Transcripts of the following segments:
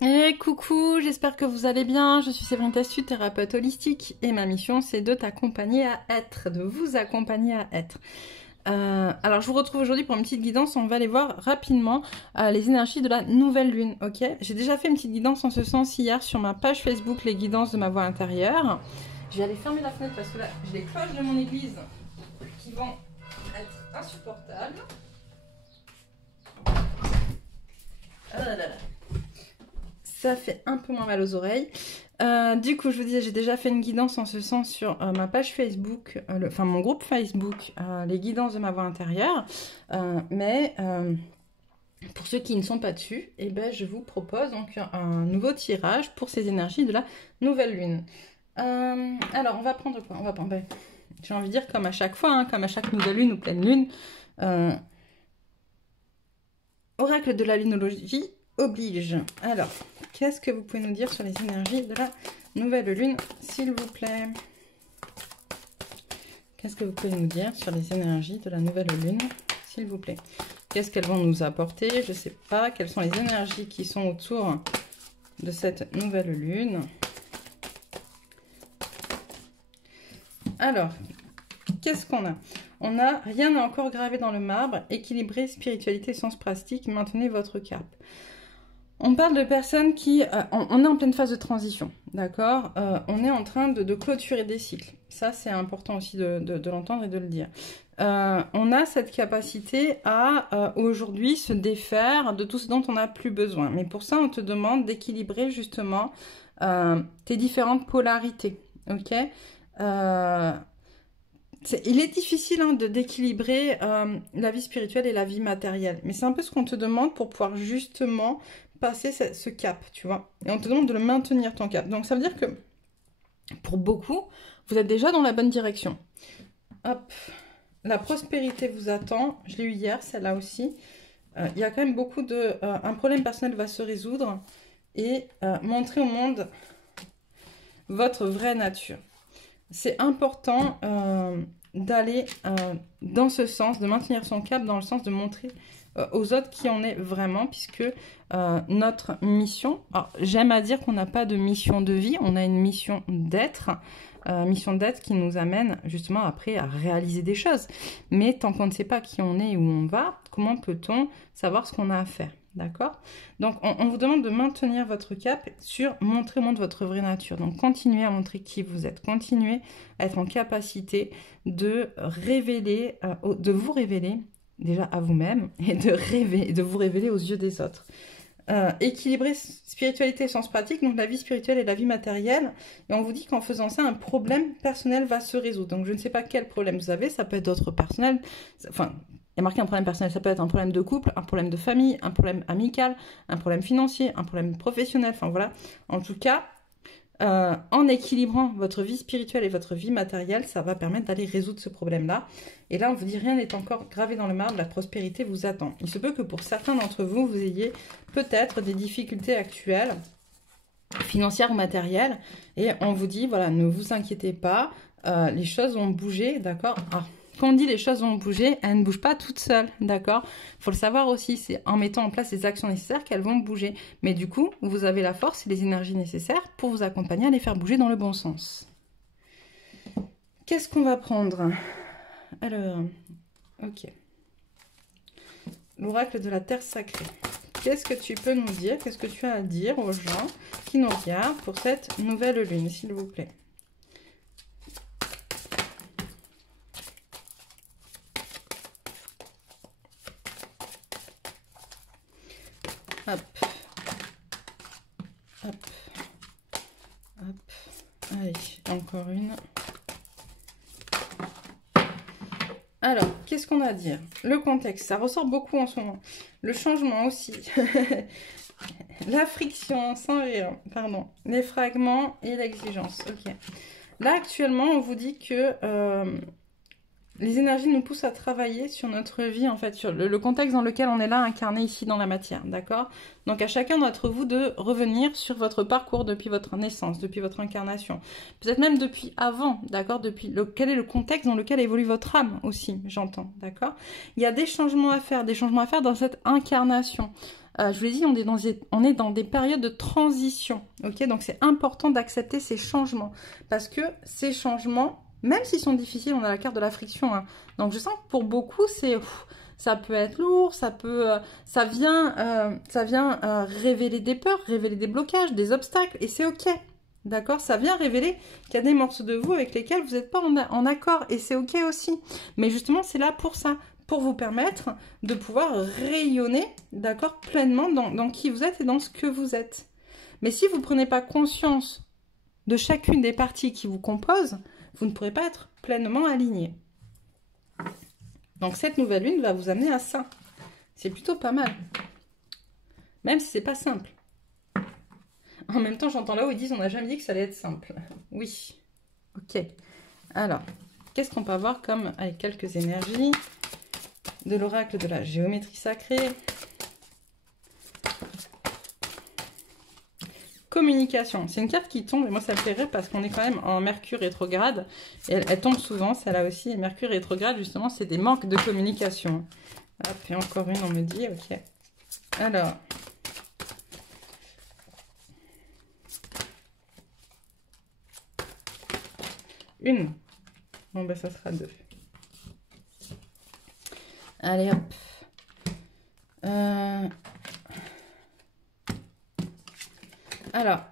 Et coucou, j'espère que vous allez bien. Je suis Séverine Tassu, thérapeute holistique, et ma mission c'est de t'accompagner à être, de vous accompagner à être. Alors je vous retrouve aujourd'hui pour une petite guidance. On va aller voir rapidement les énergies de la nouvelle lune, ok? J'ai déjà fait une petite guidance en ce sens hier sur ma page Facebook, les guidances de ma voix intérieure. Je vais aller fermer la fenêtre parce que là j'ai les cloches de mon église qui vont être insupportables. Ah là là là. Ça fait un peu moins mal aux oreilles. Du coup, je vous disais, j'ai déjà fait une guidance en ce sens sur ma page Facebook, enfin mon groupe Facebook, les guidances de ma voix intérieure. Mais pour ceux qui ne sont pas dessus, eh ben, je vous propose donc un nouveau tirage pour ces énergies de la nouvelle lune. Alors, on va prendre quoi? On va prendre, j'ai envie de dire comme à chaque fois, hein, comme à chaque nouvelle lune ou pleine lune. Oracle de la lunologie oblige. Alors, qu'est-ce que vous pouvez nous dire sur les énergies de la nouvelle lune, s'il vous plaît? Qu'est-ce que vous pouvez nous dire sur les énergies de la nouvelle lune, s'il vous plaît? Qu'est-ce qu'elles vont nous apporter? Je ne sais pas. Quelles sont les énergies qui sont autour de cette nouvelle lune? Alors, qu'est-ce qu'on a? On a rien n'est encore gravé dans le marbre. Équilibré, spiritualité, sens pratique, maintenez votre cap. On parle de personnes qui... on est en pleine phase de transition, d'accord? On est en train de clôturer des cycles. Ça, c'est important aussi de l'entendre et de le dire. On a cette capacité à aujourd'hui se défaire de tout ce dont on n'a plus besoin. Mais pour ça, on te demande d'équilibrer justement tes différentes polarités, ok? Il est difficile hein, d'équilibrer la vie spirituelle et la vie matérielle. Mais c'est un peu ce qu'on te demande pour pouvoir justement passer ce cap, tu vois. Et on te demande de le maintenir, ton cap. Donc ça veut dire que pour beaucoup, vous êtes déjà dans la bonne direction. Hop. La prospérité vous attend. Je l'ai eu hier, celle-là aussi. Il y a quand même beaucoup de... un problème personnel va se résoudre et montrer au monde votre vraie nature. C'est important d'aller dans ce sens, de maintenir son cap dans le sens de montrer aux autres qui on est vraiment, puisque notre mission, j'aime à dire qu'on n'a pas de mission de vie, on a une mission d'être qui nous amène justement après à réaliser des choses. Mais tant qu'on ne sait pas qui on est et où on va, comment peut-on savoir ce qu'on a à faire? D'accord? Donc, on vous demande de maintenir votre cap sur montrer au monde votre vraie nature. Donc, continuez à montrer qui vous êtes. Continuez à être en capacité de révéler, de vous révéler déjà à vous-même et de vous révéler aux yeux des autres. Équilibrer spiritualité et sens pratique, donc la vie spirituelle et la vie matérielle. Et on vous dit qu'en faisant ça, un problème personnel va se résoudre. Donc, je ne sais pas quel problème vous avez. Ça peut être d'autres personnels. Enfin... Il y a marqué un problème personnel, ça peut être un problème de couple, un problème de famille, un problème amical, un problème financier, un problème professionnel, enfin voilà. En tout cas, en équilibrant votre vie spirituelle et votre vie matérielle, ça va permettre d'aller résoudre ce problème-là. Et là, on vous dit, rien n'est encore gravé dans le marbre, la prospérité vous attend. Il se peut que pour certains d'entre vous, vous ayez peut-être des difficultés actuelles, financières ou matérielles, et on vous dit, voilà, ne vous inquiétez pas, les choses vont bouger, d'accord? Quand on dit les choses vont bouger, elles ne bougent pas toutes seules, d'accord? Il faut le savoir aussi, c'est en mettant en place les actions nécessaires qu'elles vont bouger. Mais du coup, vous avez la force et les énergies nécessaires pour vous accompagner à les faire bouger dans le bon sens. Qu'est-ce qu'on va prendre? Alors, ok. L'oracle de la terre sacrée. Qu'est-ce que tu peux nous dire? Qu'est-ce que tu as à dire aux gens qui nous regardent pour cette nouvelle lune, s'il vous plaît? Hop. Hop. Hop. Allez, encore une. Alors, qu'est-ce qu'on a à dire? Le contexte, ça ressort beaucoup en ce moment. Le changement aussi. La friction, sans rire, pardon. Les fragments et l'exigence. Ok. Là, actuellement, on vous dit que les énergies nous poussent à travailler sur notre vie, en fait, sur le contexte dans lequel on est là, incarné ici dans la matière, d'accord? Donc à chacun d'entre vous de revenir sur votre parcours depuis votre naissance, depuis votre incarnation. Peut-être même depuis avant, d'accord? Quel est le contexte dans lequel évolue votre âme aussi, j'entends, d'accord? Il y a des changements à faire dans cette incarnation. Je vous l'ai dit, on est dans des périodes de transition, ok? Donc c'est important d'accepter ces changements, parce que ces changements, même s'ils sont difficiles, on a la carte de la friction, hein. Donc je sens que pour beaucoup, ça peut être lourd, ça vient révéler des peurs, révéler des blocages, des obstacles, et c'est ok, d'accord? Ça vient révéler qu'il y a des morceaux de vous avec lesquels vous n'êtes pas en accord, et c'est ok aussi. Mais justement, c'est là pour ça, pour vous permettre de pouvoir rayonner, d'accord, pleinement dans qui vous êtes et dans ce que vous êtes. Mais si vous ne prenez pas conscience de chacune des parties qui vous composent, vous ne pourrez pas être pleinement aligné. Donc cette nouvelle lune va vous amener à ça. C'est plutôt pas mal. Même si c'est pas simple. En même temps, j'entends là où ils disent on n'a jamais dit que ça allait être simple. Oui. Ok. Alors, qu'est-ce qu'on peut avoir comme avec quelques énergies de l'oracle de la géométrie sacrée? Communication, c'est une carte qui tombe et moi ça me fait rire parce qu'on est quand même en Mercure rétrograde et elle tombe souvent, celle-là aussi. Et Mercure rétrograde, justement, c'est des manques de communication. Hop, et encore une, on me dit, ok. Alors, une. Bon, ben ça sera deux. Allez, hop. Alors,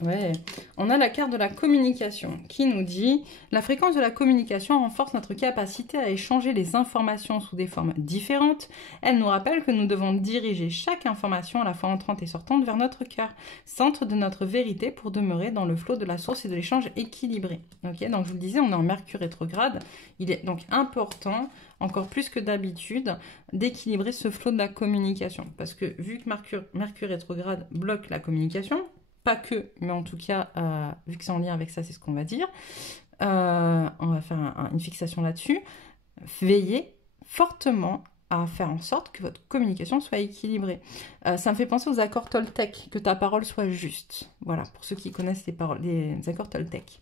ouais, on a la carte de la communication qui nous dit « La fréquence de la communication renforce notre capacité à échanger les informations sous des formes différentes. Elle nous rappelle que nous devons diriger chaque information à la fois entrante et sortante vers notre cœur, centre de notre vérité pour demeurer dans le flot de la source et de l'échange équilibré. » Ok, donc je vous le disais, on est en Mercure rétrograde. Il est donc important, encore plus que d'habitude, d'équilibrer ce flot de la communication. Parce que vu que Mercure rétrograde bloque la communication, pas que, mais en tout cas, vu que c'est en lien avec ça, c'est ce qu'on va dire. On va faire une fixation là-dessus. Veillez fortement à faire en sorte que votre communication soit équilibrée. Ça me fait penser aux accords Toltec, que ta parole soit juste. Voilà, pour ceux qui connaissent les accords Toltec.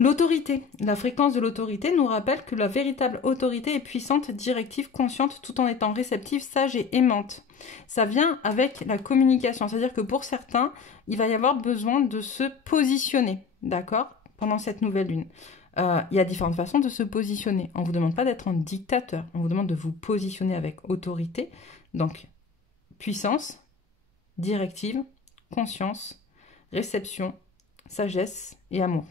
L'autorité. La fréquence de l'autorité nous rappelle que la véritable autorité est puissante, directive, consciente, tout en étant réceptive, sage et aimante. Ça vient avec la communication. C'est-à-dire que pour certains, il va y avoir besoin de se positionner, d'accord, pendant cette nouvelle lune. Il y a différentes façons de se positionner. On ne vous demande pas d'être un dictateur. On vous demande de vous positionner avec autorité. Donc, puissance, directive, conscience, réception, sagesse et amour.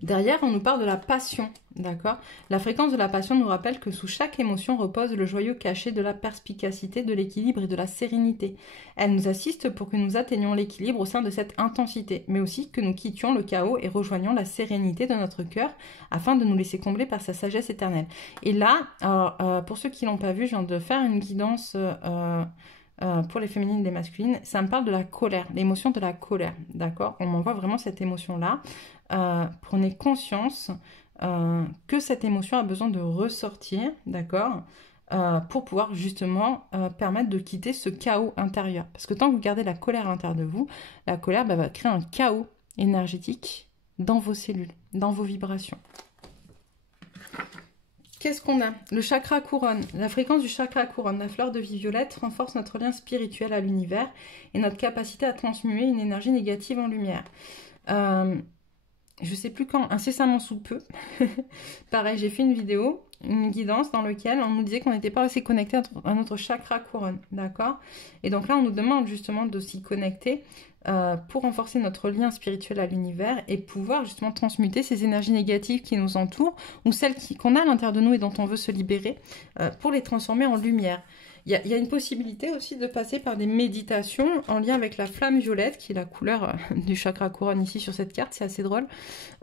Derrière, on nous parle de la passion, d'accord? La fréquence de la passion nous rappelle que sous chaque émotion repose le joyau caché de la perspicacité, de l'équilibre et de la sérénité. Elle nous assiste pour que nous atteignions l'équilibre au sein de cette intensité, mais aussi que nous quittions le chaos et rejoignions la sérénité de notre cœur afin de nous laisser combler par sa sagesse éternelle. Et là, alors, pour ceux qui ne l'ont pas vu, je viens de faire une guidance... pour les féminines et les masculines, ça me parle de la colère, l'émotion de la colère, d'accord? On m'envoie vraiment cette émotion-là. Prenez conscience que cette émotion a besoin de ressortir, d'accord? Pour pouvoir justement permettre de quitter ce chaos intérieur. Parce que tant que vous gardez la colère à l'intérieur de vous, la colère va créer un chaos énergétique dans vos cellules, dans vos vibrations. Qu'est-ce qu'on a? Le chakra couronne. La fréquence du chakra couronne, la fleur de vie violette, renforce notre lien spirituel à l'univers et notre capacité à transmuer une énergie négative en lumière. Je sais plus quand, incessamment sous peu. Pareil, j'ai fait une vidéo, une guidance dans laquelle on nous disait qu'on n'était pas assez connecté à notre chakra couronne, d'accord? Et donc là, on nous demande justement de s'y connecter pour renforcer notre lien spirituel à l'univers et pouvoir justement transmuter ces énergies négatives qui nous entourent ou celles qu'on a à l'intérieur de nous et dont on veut se libérer pour les transformer en lumière. Il y a une possibilité aussi de passer par des méditations en lien avec la flamme violette, qui est la couleur du chakra couronne ici sur cette carte, c'est assez drôle.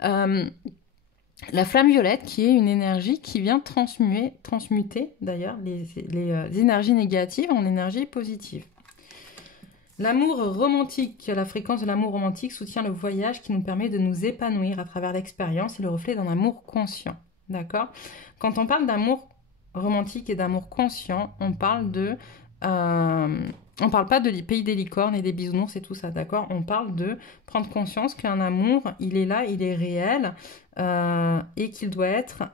La flamme violette qui est une énergie qui vient transmuter d'ailleurs les énergies négatives en énergie positive. L'amour romantique, la fréquence de l'amour romantique soutient le voyage qui nous permet de nous épanouir à travers l'expérience et le reflet d'un amour conscient. d'accord? Quand on parle d'amour romantique et d'amour conscient, on parle de... on parle pas de pays des licornes et des bisounours et tout ça, d'accord? On parle de prendre conscience qu'un amour, il est là, il est réel, et qu'il doit être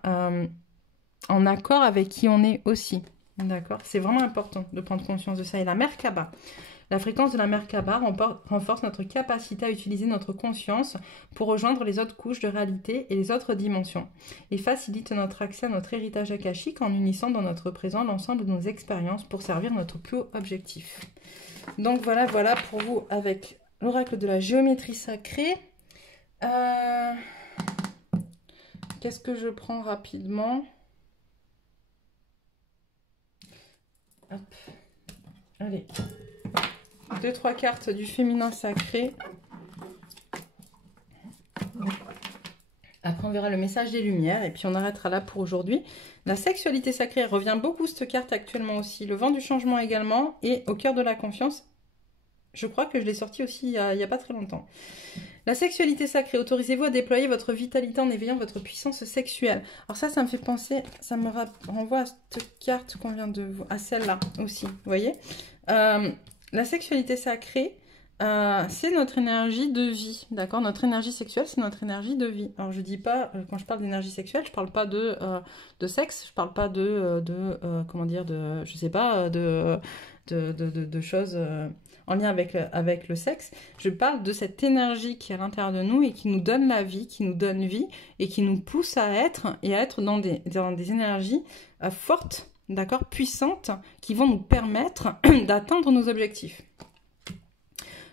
en accord avec qui on est aussi, d'accord? C'est vraiment important de prendre conscience de ça. Et la Merkaba, la fréquence de la Merkaba renforce notre capacité à utiliser notre conscience pour rejoindre les autres couches de réalité et les autres dimensions, et facilite notre accès à notre héritage akashique en unissant dans notre présent l'ensemble de nos expériences pour servir notre plus haut objectif. Donc voilà pour vous avec l'oracle de la géométrie sacrée. Qu'est-ce que je prends rapidement? Hop. Allez. 2-3 cartes du féminin sacré. Après, on verra le message des lumières et puis on arrêtera là pour aujourd'hui. La sexualité sacrée revient beaucoup, cette carte actuellement aussi. Le vent du changement également et au cœur de la confiance. Je crois que je l'ai sorti aussi il y a pas très longtemps. La sexualité sacrée, autorisez-vous à déployer votre vitalité en éveillant votre puissance sexuelle. Alors ça me fait penser, ça me renvoie à cette carte qu'on vient de voir, à celle-là aussi, vous voyez. La sexualité sacrée, c'est notre énergie de vie, d'accord? Notre énergie sexuelle, c'est notre énergie de vie. Alors, je dis pas, quand je parle d'énergie sexuelle, je parle pas de sexe, je parle pas comment dire, je sais pas, de choses en lien avec le sexe. Je parle de cette énergie qui est à l'intérieur de nous et qui nous donne la vie, qui nous donne vie et qui nous pousse à être dans des énergies fortes, d'accord, puissantes, qui vont nous permettre d'atteindre nos objectifs.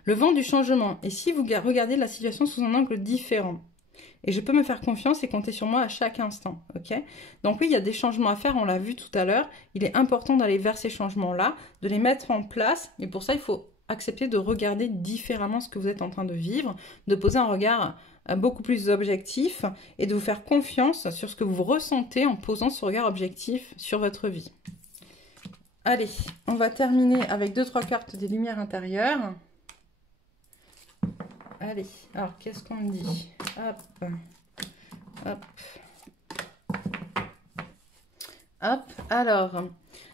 Le vent du changement. Et si vous regardez la situation sous un angle différent, et je peux me faire confiance et compter sur moi à chaque instant, ok? Donc oui, il y a des changements à faire, on l'a vu tout à l'heure. Il est important d'aller vers ces changements-là, de les mettre en place. Et pour ça, il faut accepter de regarder différemment ce que vous êtes en train de vivre, de poser un regard beaucoup plus objectif et de vous faire confiance sur ce que vous ressentez en posant ce regard objectif sur votre vie. Allez, on va terminer avec 2-3 cartes des lumières intérieures. Allez, alors qu'est-ce qu'on me dit? Hop, hop, hop. Alors,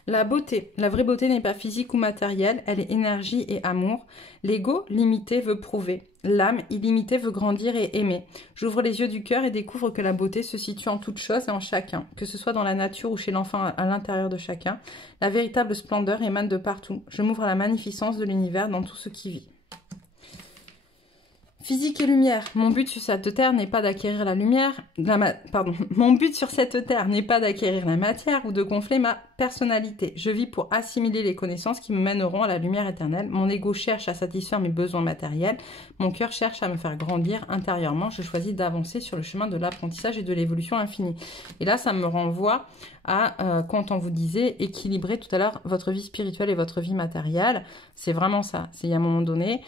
la beauté. La vraie beauté n'est pas physique ou matérielle, elle est énergie et amour. L'ego limité veut prouver. L'âme illimitée veut grandir et aimer. J'ouvre les yeux du cœur et découvre que la beauté se situe en toute chose et en chacun, que ce soit dans la nature ou chez l'enfant à l'intérieur de chacun. La véritable splendeur émane de partout. Je m'ouvre à la magnificence de l'univers dans tout ce qui vit. Physique et lumière. Mon but sur cette terre n'est pas d'acquérir la lumière. Mon but sur cette terre n'est pas d'acquérir la matière ou de gonfler ma personnalité. Je vis pour assimiler les connaissances qui me mèneront à la lumière éternelle. Mon ego cherche à satisfaire mes besoins matériels. Mon cœur cherche à me faire grandir intérieurement. Je choisis d'avancer sur le chemin de l'apprentissage et de l'évolution infinie. Et là, ça me renvoie à quand on vous disait équilibrer tout à l'heure votre vie spirituelle et votre vie matérielle. C'est vraiment ça. C'est à un moment donné...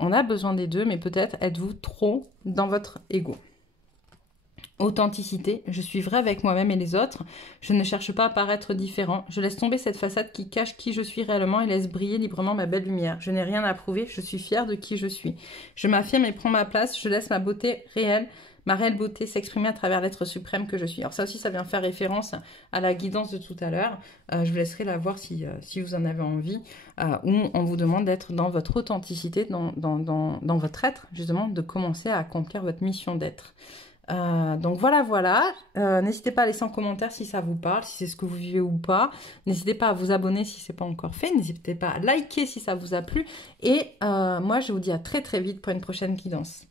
on a besoin des deux, mais peut-être êtes-vous trop dans votre ego. Authenticité, je suis vraie avec moi-même et les autres. Je ne cherche pas à paraître différent. Je laisse tomber cette façade qui cache qui je suis réellement et laisse briller librement ma belle lumière. Je n'ai rien à prouver, je suis fière de qui je suis. Je m'affirme et prends ma place. Je laisse ma beauté réelle, ma réelle beauté s'exprimer à travers l'être suprême que je suis. Alors ça aussi, ça vient faire référence à la guidance de tout à l'heure. Je vous laisserai la voir si vous en avez envie. Où on vous demande d'être dans votre authenticité, dans votre être, justement, de commencer à accomplir votre mission d'être. Donc voilà. N'hésitez pas à laisser en commentaire si ça vous parle, si c'est ce que vous vivez ou pas. N'hésitez pas à vous abonner si ce n'est pas encore fait. N'hésitez pas à liker si ça vous a plu. Et moi, je vous dis à très très vite pour une prochaine guidance.